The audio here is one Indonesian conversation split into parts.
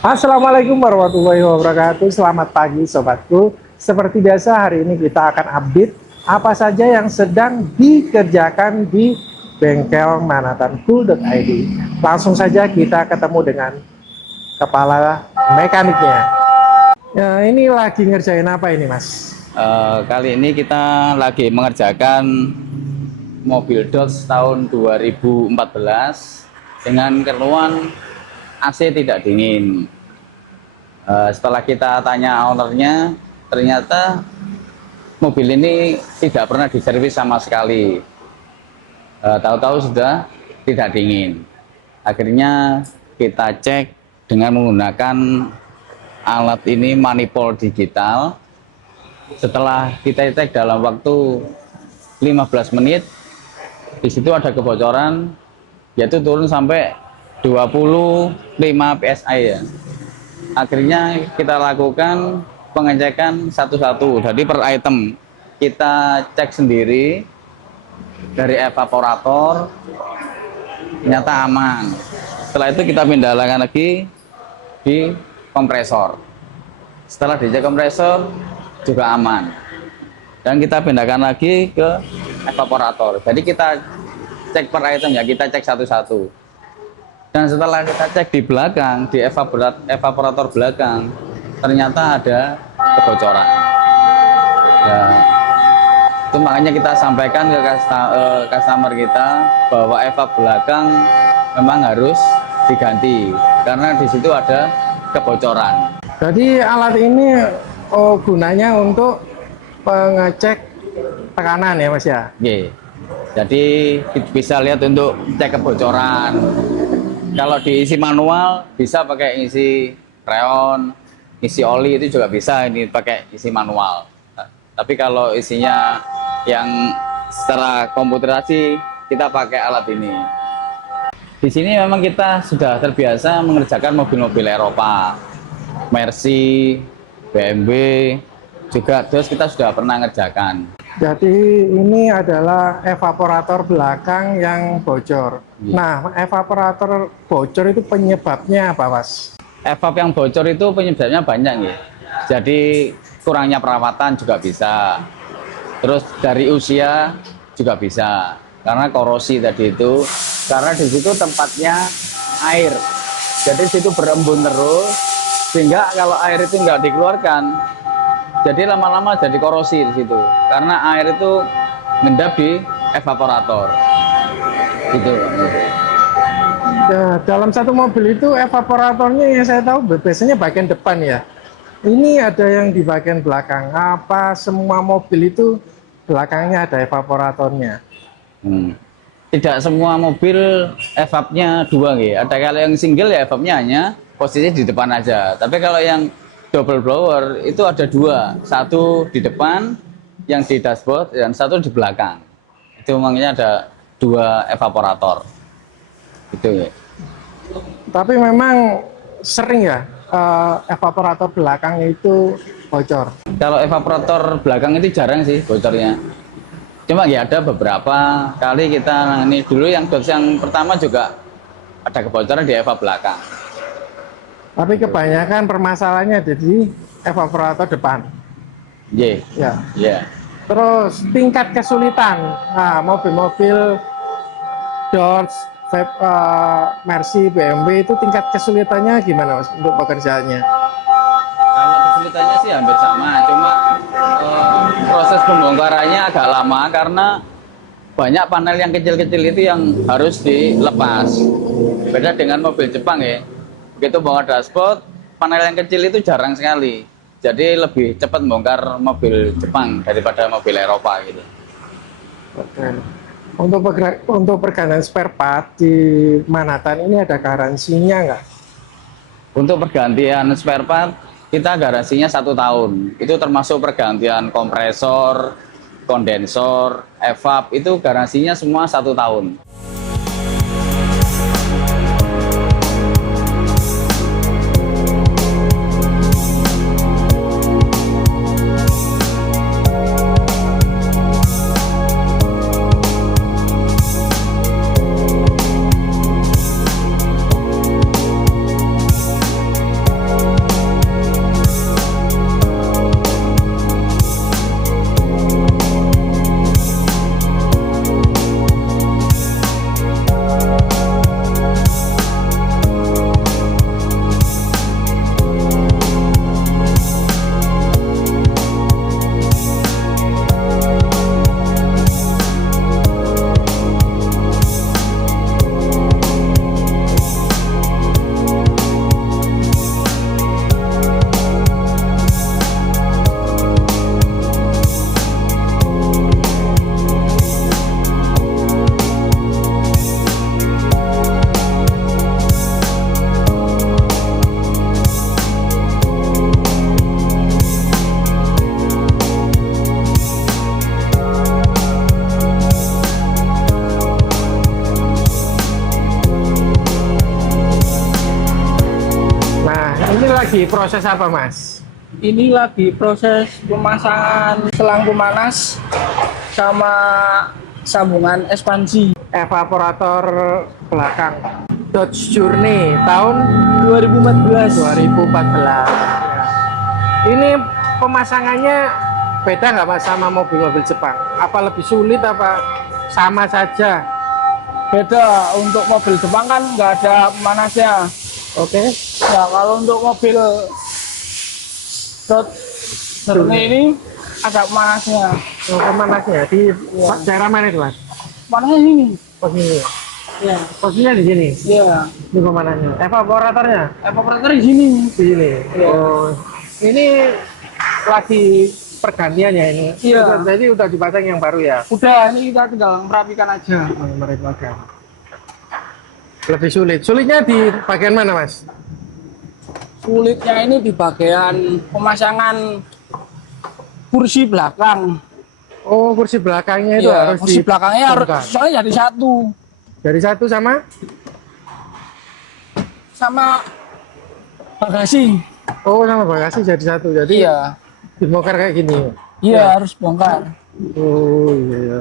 Assalamualaikum warahmatullahi wabarakatuh. Selamat pagi sobatku. Seperti biasa hari ini kita akan update apa saja yang sedang dikerjakan di bengkel manatancool.id. Langsung saja kita ketemu dengan kepala mekaniknya. Ya, ini lagi ngerjain apa ini, Mas? Kali ini kita lagi mengerjakan mobil Dodge tahun 2014 dengan keluhan AC tidak dingin. Setelah kita tanya ownernya, ternyata mobil ini tidak pernah diservis sama sekali. Tahu-tahu sudah tidak dingin. Akhirnya kita cek dengan menggunakan alat ini manifold digital. Setelah kita cek dalam waktu 15 menit, di situ ada kebocoran, yaitu turun sampai 25 PSI ya. Akhirnya kita lakukan pengecekan satu-satu. Jadi per item kita cek sendiri dari evaporator, ternyata aman. Setelah itu kita pindahkan lagi di kompresor. Setelah dicek kompresor juga aman. Dan kita pindahkan lagi ke evaporator. Jadi kita cek per item ya, kita cek satu-satu. Dan setelah kita cek di belakang, di evaporator belakang, ternyata ada kebocoran. Ya, itu makanya kita sampaikan ke customer kita bahwa evap belakang memang harus diganti karena di situ ada kebocoran. Jadi alat ini gunanya untuk pengecek tekanan ya, Mas ya? Oke. Jadi bisa lihat untuk cek kebocoran. Kalau diisi manual bisa pakai isi freon, isi oli itu juga bisa ini pakai isi manual. Tapi kalau isinya yang secara komputerasi kita pakai alat ini. Di sini memang kita sudah terbiasa mengerjakan mobil-mobil Eropa, Mercy, BMW, juga terus kita sudah pernah ngerjakan. Jadi ini adalah evaporator belakang yang bocor. Iya. Nah, evaporator bocor itu penyebabnya apa, Mas? Evap yang bocor itu penyebabnya banyak ya. Jadi kurangnya perawatan juga bisa. Terus dari usia juga bisa. Karena korosi tadi itu, karena di situ tempatnya air. Jadi situ berembun terus, sehingga kalau air itu nggak dikeluarkan, jadi lama-lama jadi korosi di situ. Karena air itu ngendap di evaporator. Gitu. Ya, dalam satu mobil itu evaporatornya yang saya tahu biasanya bagian depan ya. Ini ada yang di bagian belakang. Apa semua mobil itu belakangnya ada evaporatornya? Tidak semua mobil evapnya dua ya. Ada kalau yang single ya evapnya hanya posisi di depan aja. Tapi kalau yang double blower itu ada dua, satu di depan yang di dashboard dan satu di belakang. Itu makanya ada dua evaporator. Itu ya. Tapi memang sering ya evaporator belakang itu bocor. Kalau evaporator belakang itu jarang sih bocornya. Cuma ya ada beberapa kali kita ini dulu yang Dodge yang pertama juga ada kebocoran di evap belakang. Tapi kebanyakan permasalahannya ada di evaporator depan. Iya. Ya. Iya. Terus tingkat kesulitan. Nah, mobil-mobil Dodge, Mercy, BMW itu tingkat kesulitannya gimana, Mas, untuk pekerjaannya? Kalau kesulitannya sih hampir sama, cuma proses pembongkarannya agak lama karena banyak panel yang kecil-kecil itu yang harus dilepas. Beda dengan mobil Jepang ya. Begitu bongkar dashboard, panel yang kecil itu jarang sekali. Jadi lebih cepat bongkar mobil Jepang daripada mobil Eropa gitu. Oke. Untuk pergantian spare part di Manhattan ini ada garansinya nggak? Untuk pergantian spare part kita garansinya 1 tahun. Itu termasuk pergantian kompresor, kondensor, evap itu garansinya semua 1 tahun. Ini lagi proses apa, Mas? Ini lagi proses pemasangan selang pemanas sama sambungan ekspansi Evaporator belakang Dodge Journey tahun 2014. 2014. Ya. Ini pemasangannya beda nggak Mas sama mobil-mobil Jepang? Apa lebih sulit apa sama saja? Beda, untuk mobil Jepang kan nggak ada pemanasnya. Oke. Ya, kalau untuk mobil Dodge Journey ini ada pemanasnya. Oh, pemanasnya di Ya. daerah mana itu Mas? Panasnya sini. Oh sini. Ya. Posisinya di sini. Ya. Ini pemanasnya. Evaporatornya Evaporator di sini. di sini. Ya. Oh, ini lagi pergantian ya ini. Iya. Jadi udah dipasang yang baru ya. Udah, ini kita tinggal merapikan aja. Mereka lebih sulit. Sulitnya di bagian mana, Mas? Sulitnya ini di bagian pemasangan kursi belakang. Oh, kursi belakangnya itu Iya, harus kursi belakangnya harus dibongkar. soalnya jadi satu Dari satu sama? sama bagasi. Oh, sama bagasi jadi satu. Jadi Iya, dibongkar kayak gini. iya harus bongkar. Oh, iya. Iya.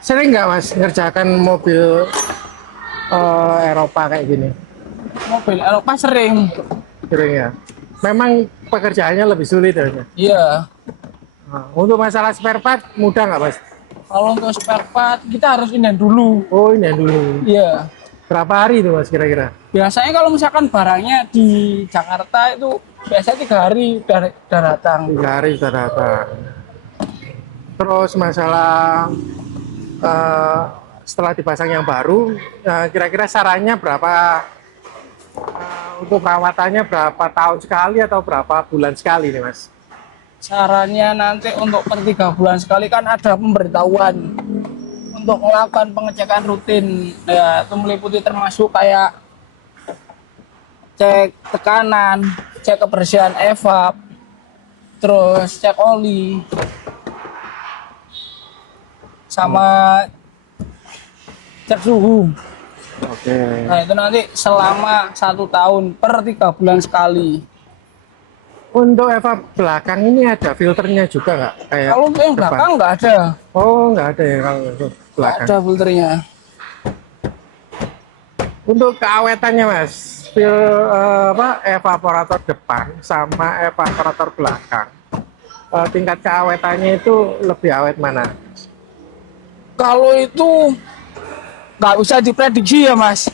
Sering nggak, Mas, ngerjakan mobil Eropa kayak gini? Mobil Eropa sering. Sering ya? Memang pekerjaannya lebih sulit ya? Iya. Nah, untuk masalah spare part mudah nggak, Mas? Kalau untuk spare part kita harus inden dulu. Oh, ini dulu. Iya. Berapa hari itu, Mas, kira-kira? Biasanya kalau misalkan barangnya di Jakarta itu biasanya 3 hari udah datang. 3 hari sudah datang. Terus masalah setelah dipasang yang baru, kira-kira sarannya berapa untuk perawatannya, berapa tahun sekali atau berapa bulan sekali nih, Mas? Sarannya nanti untuk per 3 bulan sekali kan ada pemberitahuan untuk melakukan pengecekan rutin. Ya, itu meliputi termasuk kayak cek tekanan, cek kebersihan evap, terus cek oli, sama cek suhu. Oke. Nah itu nanti selama 1 tahun per 3 bulan sekali. Untuk evap belakang ini ada filternya juga nggak? Kayak Kalau untuk yang depan? belakang nggak ada, Oh, nggak ada ya kalau untuk nggak belakang. ada filternya. Untuk keawetannya, Mas, evaporator depan sama evaporator belakang, tingkat keawetannya itu lebih awet mana? Kalau itu nggak bisa diprediksi ya Mas.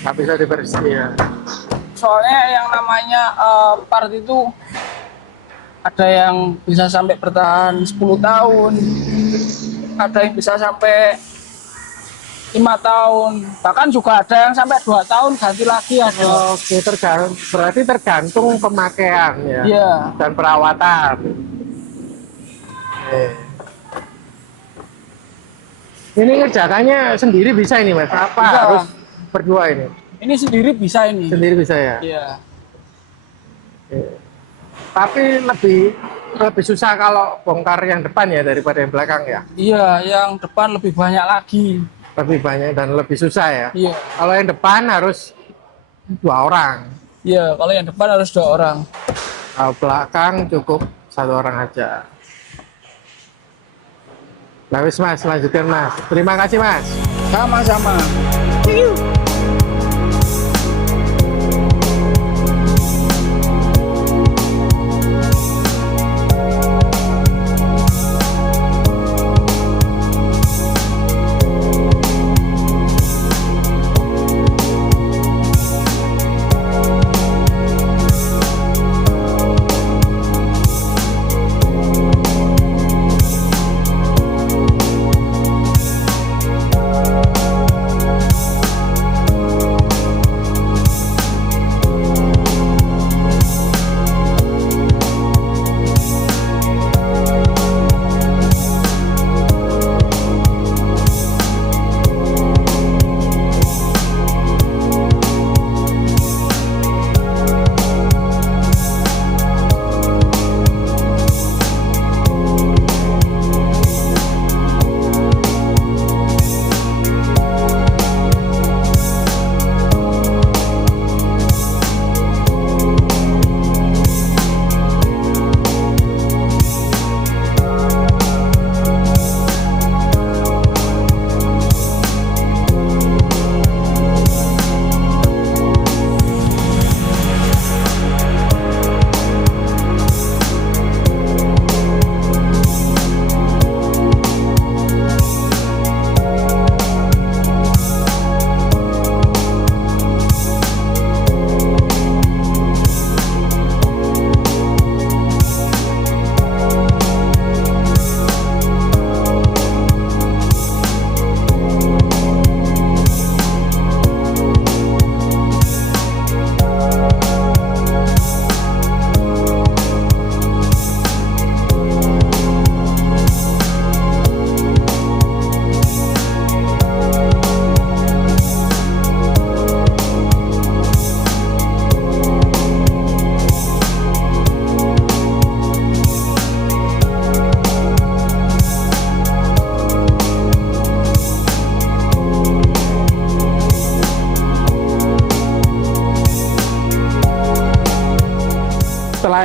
Nggak bisa diprediksi ya. Soalnya yang namanya part itu ada yang bisa sampai bertahan 10 tahun, ada yang bisa sampai 5 tahun, bahkan juga ada yang sampai 2 tahun ganti lagi ada. Oke, berarti tergantung pemakaian ya, Iya. dan perawatan. Oke. Ini ngerjakannya sendiri bisa ini, Mas? Apa Bisa. harus berdua ini? Ini sendiri bisa ini. Sendiri bisa ya? Iya. Oke. Tapi lebih susah kalau bongkar yang depan ya daripada yang belakang ya? Iya, yang depan lebih banyak lagi. Lebih banyak dan lebih susah ya? Iya. Kalau yang depan harus 2 orang. Iya, kalau yang depan harus 2 orang. Kalau belakang cukup 1 orang aja. Nah, wis, Mas, lanjutkan, Mas. Terima kasih, Mas. Sama-sama.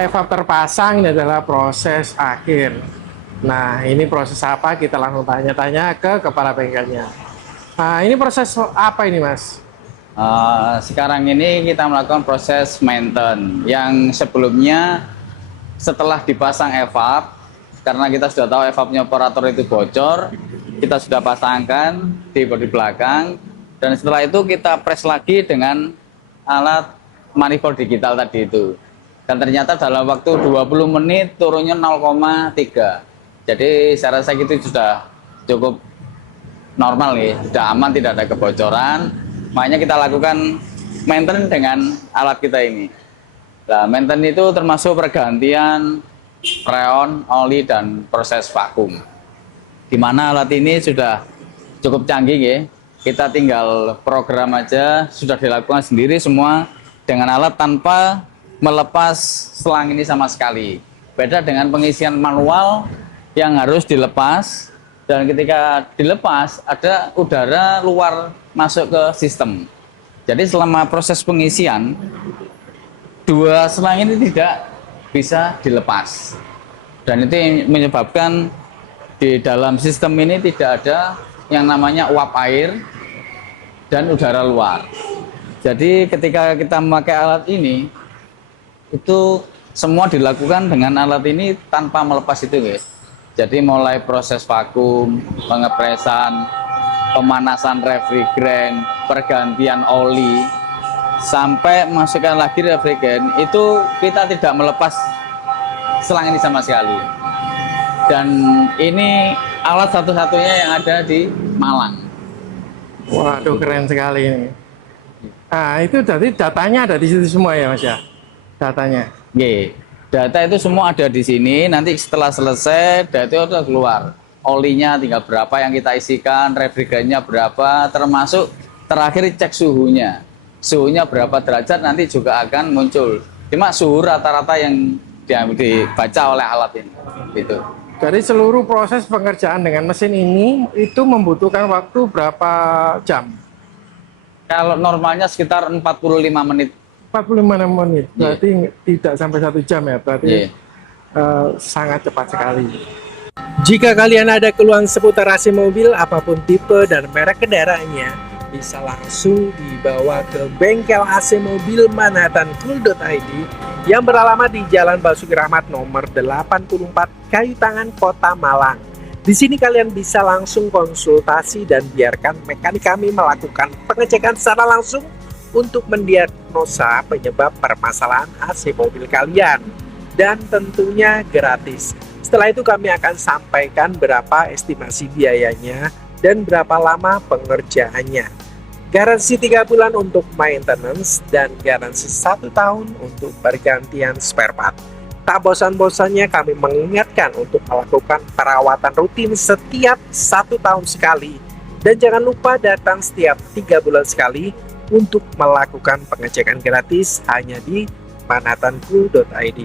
setelah evap terpasang, ini adalah proses akhir. Nah, ini proses apa? Kita langsung tanya-tanya ke kepala bengkelnya. Nah, ini proses apa ini, Mas? Sekarang ini kita melakukan proses maintenance yang sebelumnya setelah dipasang evap, karena kita sudah tahu evapnya operator itu bocor, kita sudah pasangkan di bodi belakang, dan setelah itu kita press lagi dengan alat manifold digital tadi itu. Dan ternyata dalam waktu 20 menit turunnya 0,3. Jadi saya rasa itu sudah cukup normal nih, sudah aman, tidak ada kebocoran. Makanya kita lakukan maintenance dengan alat kita ini. Nah, maintenance itu termasuk pergantian freon, oli, dan proses vakum. Di mana alat ini sudah cukup canggih ya. Kita tinggal program aja, sudah dilakukan sendiri semua dengan alat tanpa melepas selang ini sama sekali. Beda dengan pengisian manual yang harus dilepas, dan ketika dilepas ada udara luar masuk ke sistem. Jadi selama proses pengisian, dua selang ini tidak bisa dilepas, dan itu menyebabkan di dalam sistem ini tidak ada yang namanya uap air dan udara luar. Jadi ketika kita memakai alat ini, itu semua dilakukan dengan alat ini tanpa melepas itu, guys. Jadi mulai proses vakum, pengepresan, pemanasan refrigeran, pergantian oli, sampai masukkan lagi refrigeran, itu kita tidak melepas selang ini sama sekali. Dan ini alat satu-satunya yang ada di Malang. Waduh, keren sekali ini. Nah, itu jadi datanya ada di situ semua ya, Mas ya? Datanya. Oke. Data itu semua ada di sini. Nanti setelah selesai, data itu udah keluar. Olinya tinggal berapa yang kita isikan, refrigerannya berapa, termasuk terakhir cek suhunya. Suhunya berapa derajat nanti juga akan muncul. Cuma suhu rata-rata yang dibaca oleh alat ini. Gitu. Dari seluruh proses pengerjaan dengan mesin ini, itu membutuhkan waktu berapa jam? Kalau normalnya sekitar 45 menit. 45 menit, berarti tidak sampai 1 jam ya, berarti sangat cepat sekali. Jika kalian ada keluhan seputar AC mobil, apapun tipe dan merek kendaraannya, bisa langsung dibawa ke bengkel AC mobil manhattancool.id yang beralamat di Jalan Basuki Rahmat nomor 84, Kayu Tangan, Kota Malang. Di sini kalian bisa langsung konsultasi dan biarkan mekanik kami melakukan pengecekan secara langsung untuk mendiagnosa penyebab permasalahan AC mobil kalian, dan tentunya gratis. Setelah itu kami akan sampaikan berapa estimasi biayanya dan berapa lama pengerjaannya. Garansi 3 bulan untuk maintenance dan garansi 1 tahun untuk pergantian spare part. Tak bosan-bosannya kami mengingatkan untuk melakukan perawatan rutin setiap 1 tahun sekali, dan jangan lupa datang setiap 3 bulan sekali untuk melakukan pengecekan gratis hanya di manhattancool.id.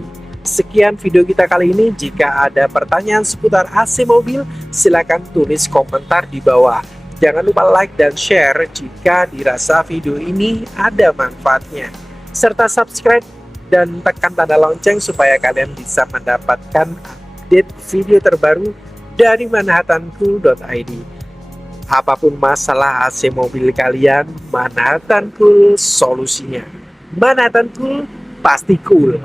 Sekian video kita kali ini. Jika ada pertanyaan seputar AC mobil, silakan tulis komentar di bawah. Jangan lupa like dan share jika dirasa video ini ada manfaatnya, serta subscribe dan tekan tanda lonceng supaya kalian bisa mendapatkan update video terbaru dari manhattancool.id. Apapun masalah AC mobil kalian, Manhattan Cool solusinya. Manhattan Cool pasti cool.